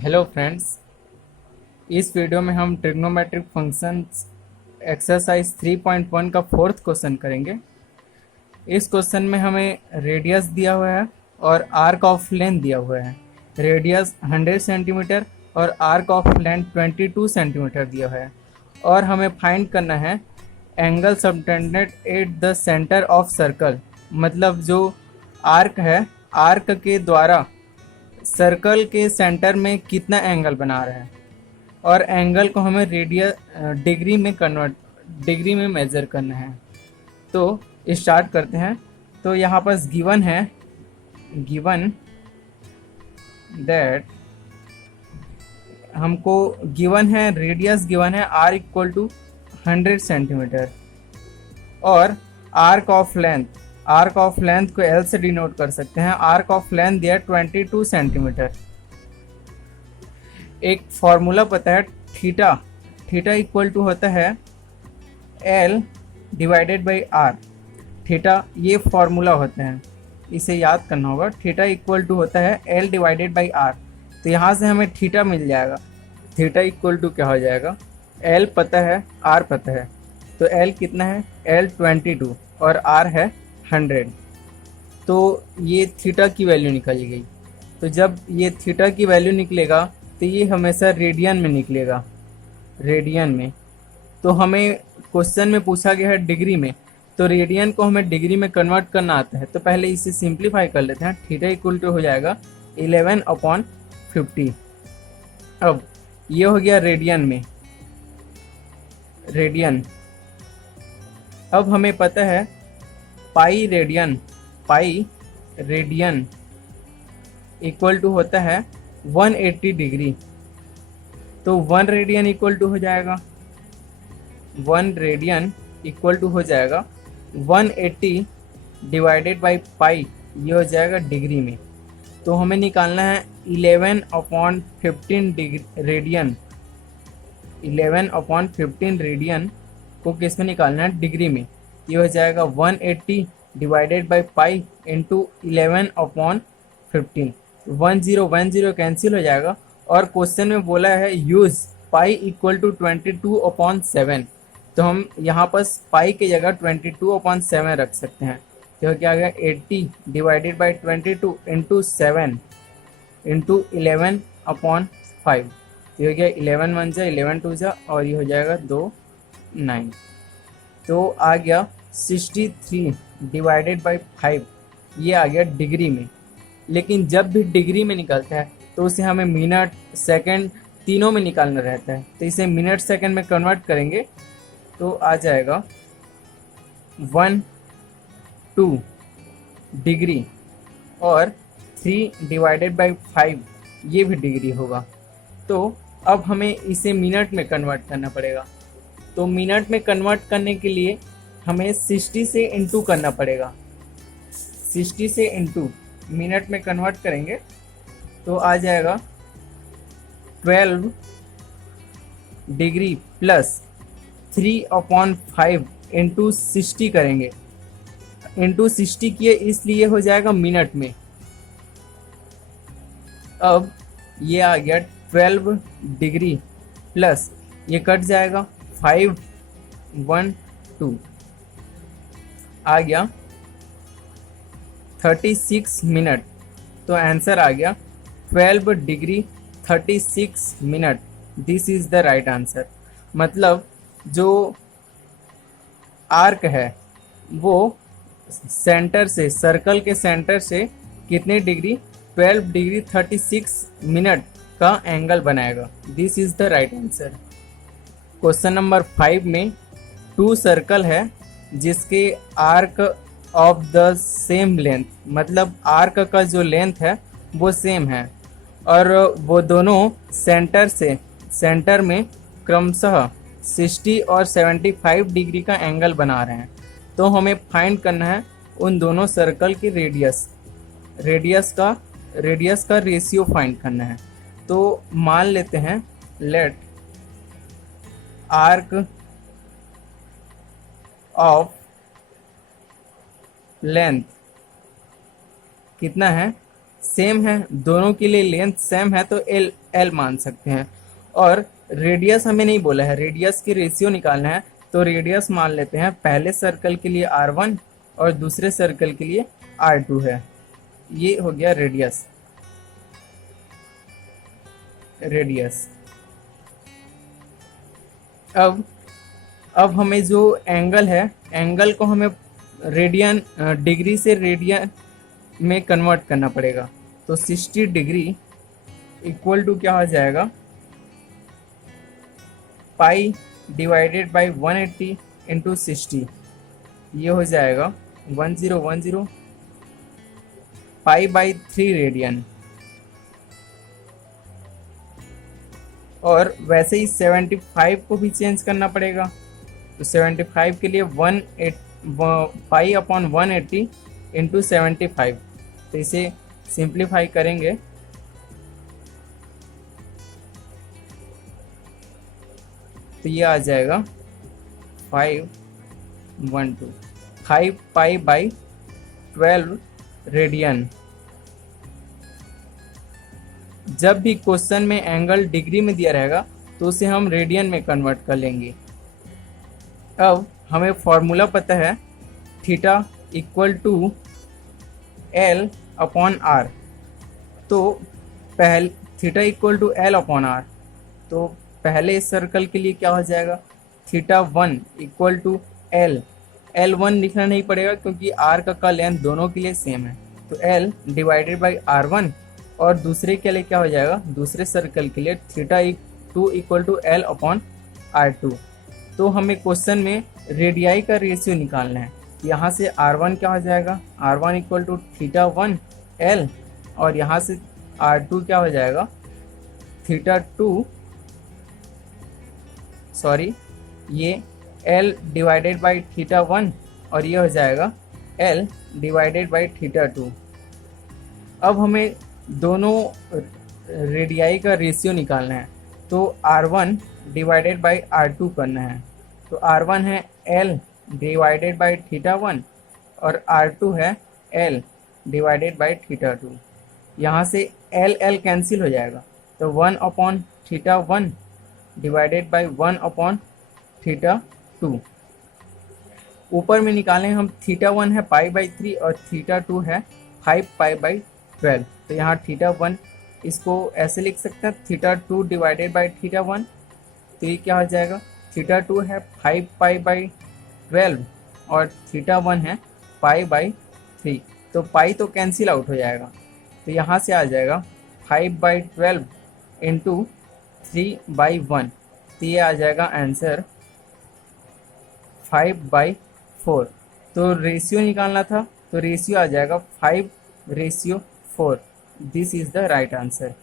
Hello friends, इस video में हम ट्रिग्नोमेट्रिक फंक्शंस एक्सरसाइज 3.1 का फोर्थ क्वेश्चन करेंगे। इस क्वेश्चन में हमें रेडियस दिया हुआ है और आर्क ऑफ लेंथ दिया हुआ है। रेडियस 100 सेंटीमीटर और आर्क ऑफ लेंथ 22 सेंटीमीटर दिया हुआ है और हमें फाइंड करना है angle subtended at the centre of circle. मतलब जो आर्क है, आर्क के द्वारा सर्कल के सेंटर में कितना एंगल बना रहा है और एंगल को हमें रेडियस डिग्री में मेजर करना है। तो स्टार्ट करते हैं। तो यहाँ पास गिवन है, गिवन दैट हमको गिवन है रेडियस गिवन है r इक्वल टू 100 सेंटीमीटर और आर्क ऑफ लेंथ को L से डिनोट कर सकते हैं। आर्क ऑफ लेंथ दिया 22 सेंटीमीटर। एक फॉर्मूला पता है थीटा, थीटा इक्वल टू होता है L divided by R। Theta ये फॉर्मूला होते हैं, इसे याद करना होगा। थीटा इक्वल टू होता है L डिवाइडेड बाई R। तो यहाँ से हमें थीटा मिल जाएगा। थीटा इक्वल टू क्या हो जाएगा, L पता है, R पता है। तो L कितना है, L 22 और R है 100। तो ये थीटा की वैल्यू निकल गई। तो जब ये थीटा की वैल्यू निकलेगा तो ये हमेशा रेडियन में निकलेगा, रेडियन में। तो हमें क्वेश्चन में पूछा गया है डिग्री में, तो रेडियन को हमें डिग्री में कन्वर्ट करना आता है। तो पहले इसे सिंप्लीफाई कर लेते हैं। थीटा इक्वल टू हो जाएगा 11/50। अब ये हो गया रेडियन में, रेडियन। अब हमें पता है पाई रेडियन इक्वल टू होता है 180 डिग्री। तो 1 रेडियन इक्वल टू हो जाएगा, 1 रेडियन इक्वल टू हो जाएगा 180 डिवाइडेड बाई पाई, ये हो जाएगा डिग्री में। तो हमें निकालना है 11/15 डिग्री रेडियन। 11/15 रेडियन को किस में निकालना है, डिग्री में। ये हो जाएगा 180 divided by pi into 11/15। 10 cancel हो जाएगा और क्वेश्चन में बोला है यूज पाई इक्वल टू 22/7। तो हम यहाँ पर पाई की जगह 22/7 रख सकते हैं। तो क्या आ गया 80 डिवाइडेड बाई 22 इंटू 7 इंटू 11/5। ये हो गया 11 1 जा 11 2 जा और ये हो जाएगा 2 9। तो आ गया 63 डिवाइडेड बाई 5, ये आ गया डिग्री में। लेकिन जब भी डिग्री में निकलता है तो उसे हमें मिनट सेकंड तीनों में निकालना रहता है। तो इसे मिनट सेकंड में कन्वर्ट करेंगे तो आ जाएगा 1 2 डिग्री और 3 डिवाइडेड बाई 5, ये भी डिग्री होगा। तो अब हमें इसे मिनट में कन्वर्ट करना पड़ेगा। तो मिनट में कन्वर्ट करने के लिए हमें 60 से इंटू करना पड़ेगा। 60 से इंटू मिनट में कन्वर्ट करेंगे तो आ जाएगा 12 डिग्री प्लस 3/5 इंटू 60 करेंगे। इंटू 60 किए इसलिए हो जाएगा मिनट में। अब ये आ गया 12 डिग्री प्लस ये कट जाएगा 5 1 2 आ गया 36 मिनट। तो आंसर आ गया 12 degree 36 minute. This is the right answer. मतलब जो आर्क है वो सेंटर से, सर्कल के सेंटर से कितने डिग्री, 12 डिग्री 36 मिनट का एंगल बनाएगा। This is the right answer. Question number 5 में 2 सर्कल है जिसके arc of the same length, मतलब आर्क का जो लेंथ है वो सेम है और वो दोनों सेंटर में क्रमशः 60 और 75 डिग्री का एंगल बना रहे हैं। तो हमें फाइंड करना है उन दोनों सर्कल की रेडियस का रेशियो फाइंड करना है। तो मान लेते हैं लेट आर्क ऑफ लेंथ कितना है सेम है, दोनों के लिए लेंथ सेम है, तो एल एल मान सकते हैं। और रेडियस हमें नहीं बोला है, रेडियस की रेशियो निकालना है, तो रेडियस मान लेते हैं पहले सर्कल के लिए R1 और दूसरे सर्कल के लिए R2 है। ये हो गया रेडियस। अब हमें जो एंगल है, एंगल को हमें रेडियन डिग्री से रेडियन में कन्वर्ट करना पड़ेगा। तो 60 डिग्री इक्वल टू क्या हो जाएगा, पाई डिवाइडेड बाई 180 इंटू 60, ये हो जाएगा 1010 पाई बाई 3 रेडियन। और वैसे ही 75 को भी चेंज करना पड़ेगा, तो 75 के लिए पाई अपॉन 180 इंटू 75, तो इसे सिंप्लीफाई करेंगे तो ये आ जाएगा 5 पाई बाई 12 रेडियन। जब भी क्वेश्चन में एंगल डिग्री में दिया रहेगा तो उसे हम रेडियन में कन्वर्ट कर लेंगे। अब हमें फॉर्मूला पता है, theta equal to L upon R. तो theta equal to L upon R, तो पहले इस सर्कल के लिए क्या हो जाएगा, theta 1 equal to L. L1 लिखना नहीं पड़ेगा क्योंकि R का लेंथ दोनों के लिए सेम है, तो L डिवाइडेड बाई R1। और दूसरे के लिए क्या हो जाएगा, दूसरे सर्कल के लिए theta 2 equal to L upon R2। तो हमें क्वेश्चन में रेडियाई का रेशियो निकालना है। यहाँ से R1 क्या हो जाएगा, R1 equal to theta 1 L, और यहाँ से R2 क्या हो जाएगा, थीटा 2, सॉरी ये L डिवाइडेड बाई थीटा 1 और ये हो जाएगा L डिवाइडेड बाई थीटा 2। अब हमें दोनों रेडियाई का रेशियो निकालना है, तो R1 डिवाइडेड बाई R2 करना है। तो R1 है L डिवाइडेड बाई थीटा 1 और R2 है L डिवाइडेड बाई थीटा 2। यहाँ से L कैंसिल हो जाएगा, तो 1 upon theta 1 divided by 1 upon theta 2। ऊपर में निकालें हम, थीटा 1 है पाई बाई 3 और थीटा 2 है 5 पाई बाई 12। तो यहाँ थीटा 1 इसको ऐसे लिख सकते हैं, थीटा 2 डिवाइडेड बाई थीटा 1, तो ये क्या हो जाएगा, थीटा 2 है 5 पाई बाई 12 और थीटा 1 है पाई बाई 3। तो पाई तो कैंसिल आउट हो जाएगा, तो यहाँ से आ जाएगा 5 बाई 12 इंटू 3 बाई 1, तो ये आ जाएगा आंसर 5/4। तो रेशियो निकालना था, तो रेशियो आ जाएगा 5/4। This is the right answer.